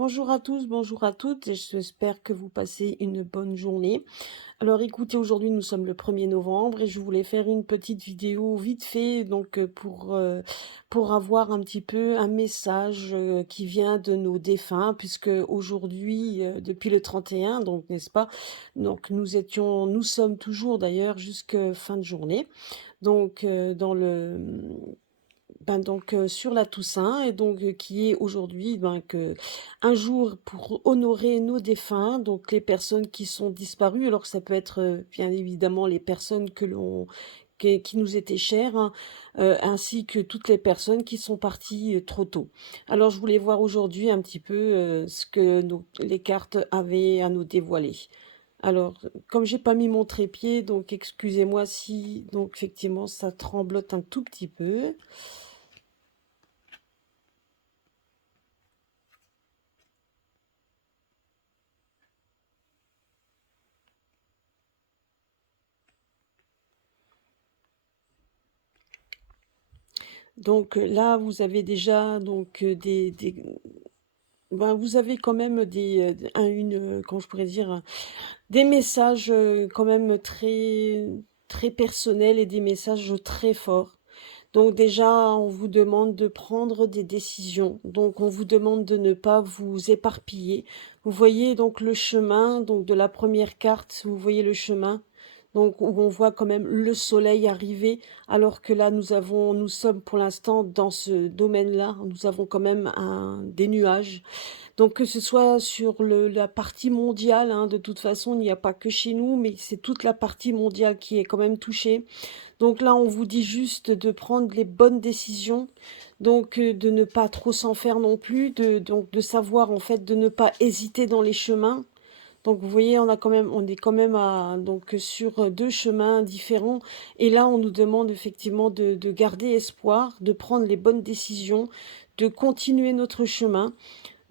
Bonjour à tous, bonjour à toutes, et j'espère que vous passez une bonne journée. Alors écoutez, aujourd'hui nous sommes le 1er novembre et je voulais faire une petite vidéo vite fait, pour avoir un petit peu un message qui vient de nos défunts, puisque aujourd'hui, depuis le 31, donc n'est-ce pas, donc nous sommes toujours d'ailleurs jusque fin de journée, donc sur la Toussaint et qui est aujourd'hui un jour pour honorer nos défunts, donc les personnes qui sont disparues. Alors ça peut être, bien évidemment les personnes qui nous étaient chères, hein, ainsi que toutes les personnes qui sont parties, trop tôt. Alors je voulais voir aujourd'hui un petit peu, ce que les cartes avaient à nous dévoiler. Alors, comme j'ai pas mis mon trépied, donc excusez-moi si donc effectivement ça tremblote un tout petit peu. Là, vous avez déjà vous avez quand même comment je pourrais dire? Des messages, quand même très très personnels et des messages très forts. Donc déjà, on vous demande de prendre des décisions. Donc on vous demande de ne pas vous éparpiller. Vous voyez donc le chemin, donc de la première carte, vous voyez le chemin, donc où on voit quand même le soleil arriver, alors que là nous sommes pour l'instant dans ce domaine-là, nous avons quand même des nuages. Donc que ce soit sur la partie mondiale, hein, de toute façon, il n'y a pas que chez nous, mais c'est toute la partie mondiale qui est quand même touchée. Donc là, on vous dit juste de prendre les bonnes décisions, de ne pas trop s'en faire non plus, de savoir en fait de ne pas hésiter dans les chemins. Donc vous voyez, on est quand même sur deux chemins différents. Et là, on nous demande effectivement de garder espoir, de prendre les bonnes décisions, de continuer notre chemin.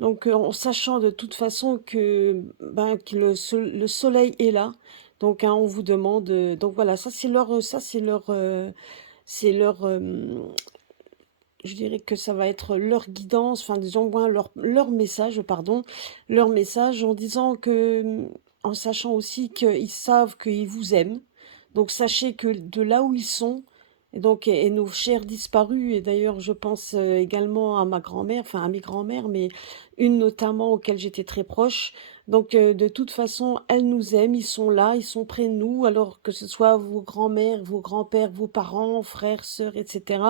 En sachant de toute façon que le soleil est là, on vous demande, donc voilà, c'est leur, je dirais que ça va être leur guidance, enfin disons moins leur message, pardon, leur message en disant en sachant aussi qu'ils savent qu'ils vous aiment. Donc sachez que de là où ils sont, et nos chers disparus, et d'ailleurs je pense également à ma grand-mère, enfin à mes grands-mères, mais une notamment auquel j'étais très proche. De toute façon, elles nous aiment, ils sont là, ils sont près de nous, alors que ce soit vos grands-mères, vos grands-pères, vos parents, frères, sœurs, etc.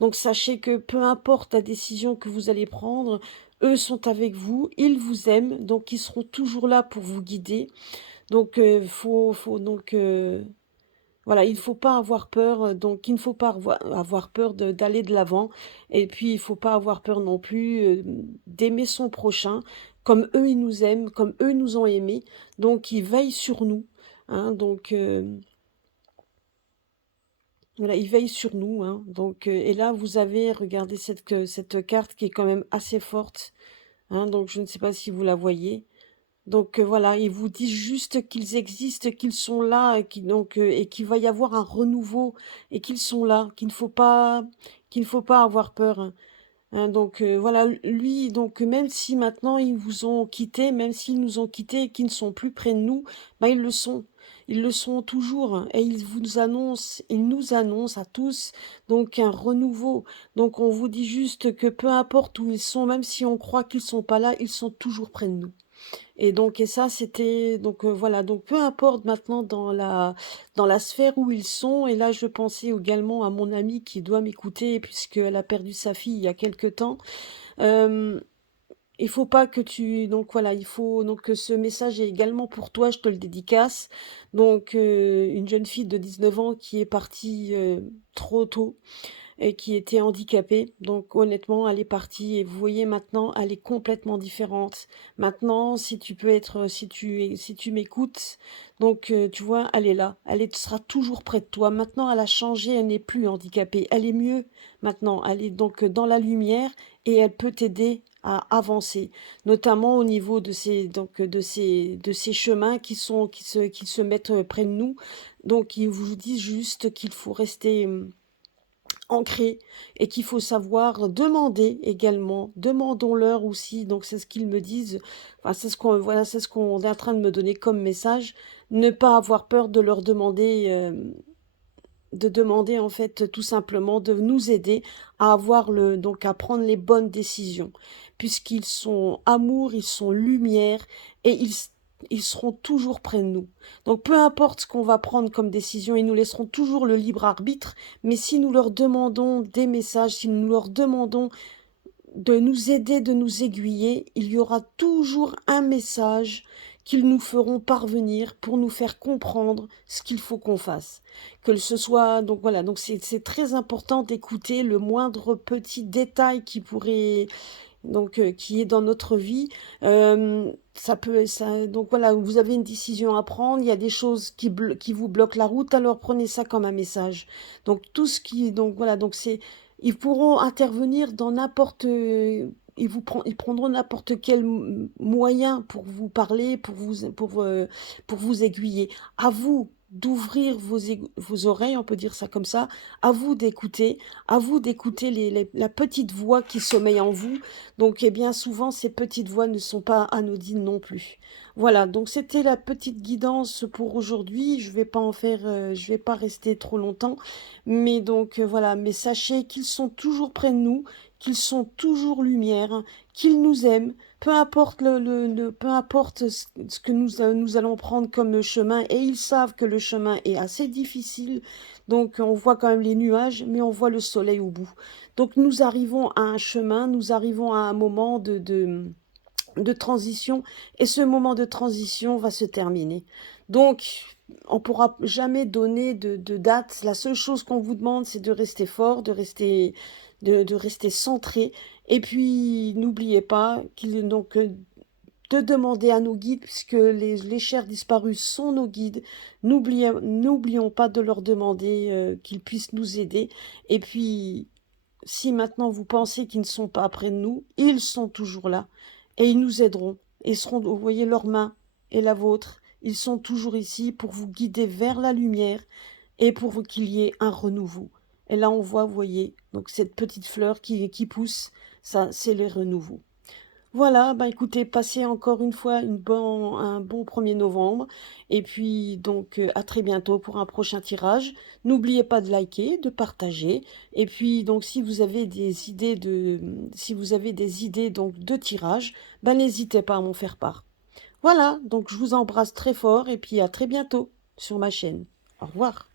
Donc sachez que peu importe la décision que vous allez prendre, eux sont avec vous, ils vous aiment, donc ils seront toujours là pour vous guider. Faut voilà, il ne faut pas avoir peur, il ne faut pas avoir peur d'aller de l'avant. Et puis il faut pas avoir peur non plus d'aimer son prochain, comme eux ils nous aiment, comme eux nous ont aimés. Donc ils veillent sur nous, hein, voilà, il veille sur nous, hein. Et là, vous avez, regardez cette carte qui est quand même assez forte, hein. Donc, je ne sais pas si vous la voyez. Voilà, ils vous disent juste qu'ils existent, qu'ils sont là, et qu'il va y avoir un renouveau, et qu'ils sont là, qu'il ne faut pas avoir peur, hein. Voilà, lui, donc même si maintenant ils vous ont quittés, même s'ils nous ont quittés et qu'ils ne sont plus près de nous, bah ils le sont. Ils le sont toujours, hein, et ils nous annoncent à tous donc un renouveau. Donc on vous dit juste que peu importe où ils sont, même si on croit qu'ils sont pas là, ils sont toujours près de nous. Et ça, c'était voilà, donc peu importe maintenant dans la sphère où ils sont. Et là, je pensais également à mon amie qui doit m'écouter puisqu'elle a perdu sa fille il y a quelque temps. Hem, il faut pas que tu donc voilà, il faut donc que ce message est également pour toi, je te le dédicace. Une jeune fille de 19 ans qui est partie, trop tôt et qui était handicapée. Donc honnêtement, elle est partie et vous voyez maintenant, elle est complètement différente. Maintenant, si tu m'écoutes, tu vois, elle est là, sera toujours près de toi. Maintenant, elle a changé, elle n'est plus handicapée, elle est mieux maintenant. Elle est donc dans la lumière et elle peut t'aider à avancer, notamment au niveau de ces chemins qui se mettent près de nous. Donc, ils vous disent juste qu'il faut rester ancrés et qu'il faut savoir demander également. Demandons-leur aussi, donc c'est ce qu'ils me disent, enfin, c'est ce qu'on voilà, c'est ce qu'on est en train de me donner comme message. Ne pas avoir peur de leur demander, de demander en fait tout simplement de nous aider à avoir donc à prendre les bonnes décisions, puisqu'ils sont amour, ils sont lumière et ils seront toujours près de nous. Donc peu importe ce qu'on va prendre comme décision, ils nous laisseront toujours le libre arbitre, mais si nous leur demandons des messages, si nous leur demandons de nous aider, de nous aiguiller, il y aura toujours un message qu'ils nous feront parvenir pour nous faire comprendre ce qu'il faut qu'on fasse. Que ce soit, donc voilà, donc c'est très important d'écouter le moindre petit détail qui pourrait, donc qui est dans notre vie. Ça peut, ça, donc voilà, vous avez une décision à prendre, il y a des choses qui vous bloquent la route, alors prenez ça comme un message. Donc tout ce qui, donc voilà, donc c'est ils pourront intervenir dans n'importe, ils prendront n'importe quel moyen pour vous parler, pour vous aiguiller. À vous d'ouvrir vos oreilles, on peut dire ça comme ça, à vous d'écouter la petite voix qui sommeille en vous. Donc, eh bien, souvent, ces petites voix ne sont pas anodines non plus. Voilà, donc c'était la petite guidance pour aujourd'hui. Je vais pas en faire, je vais pas rester trop longtemps. Mais donc voilà, mais sachez qu'ils sont toujours près de nous, qu'ils sont toujours lumière, hein, qu'ils nous aiment, peu importe peu importe ce que nous allons prendre comme chemin, et ils savent que le chemin est assez difficile, donc on voit quand même les nuages, mais on voit le soleil au bout. Donc nous arrivons à un chemin, nous arrivons à un moment de transition, et ce moment de transition va se terminer. Donc, on ne pourra jamais donner de date. La seule chose qu'on vous demande, c'est de rester fort, de rester centré. Et puis, n'oubliez pas de demander à nos guides, puisque les chers disparus sont nos guides. N'oublions pas de leur demander qu'ils puissent nous aider. Et puis, si maintenant vous pensez qu'ils ne sont pas près de nous, ils sont toujours là et ils nous aideront et seront, vous voyez, leurs mains et la vôtre, ils sont toujours ici pour vous guider vers la lumière et pour qu'il y ait un renouveau. Et là, on voit, vous voyez, donc cette petite fleur qui pousse, ça, c'est les renouveaux. Voilà, bah écoutez, passez encore une fois un bon 1er novembre. Et puis donc à très bientôt pour un prochain tirage. N'oubliez pas de liker, de partager. Et puis donc si vous avez des idées donc de tirage, bah n'hésitez pas à m'en faire part. Voilà, donc je vous embrasse très fort et puis à très bientôt sur ma chaîne. Au revoir.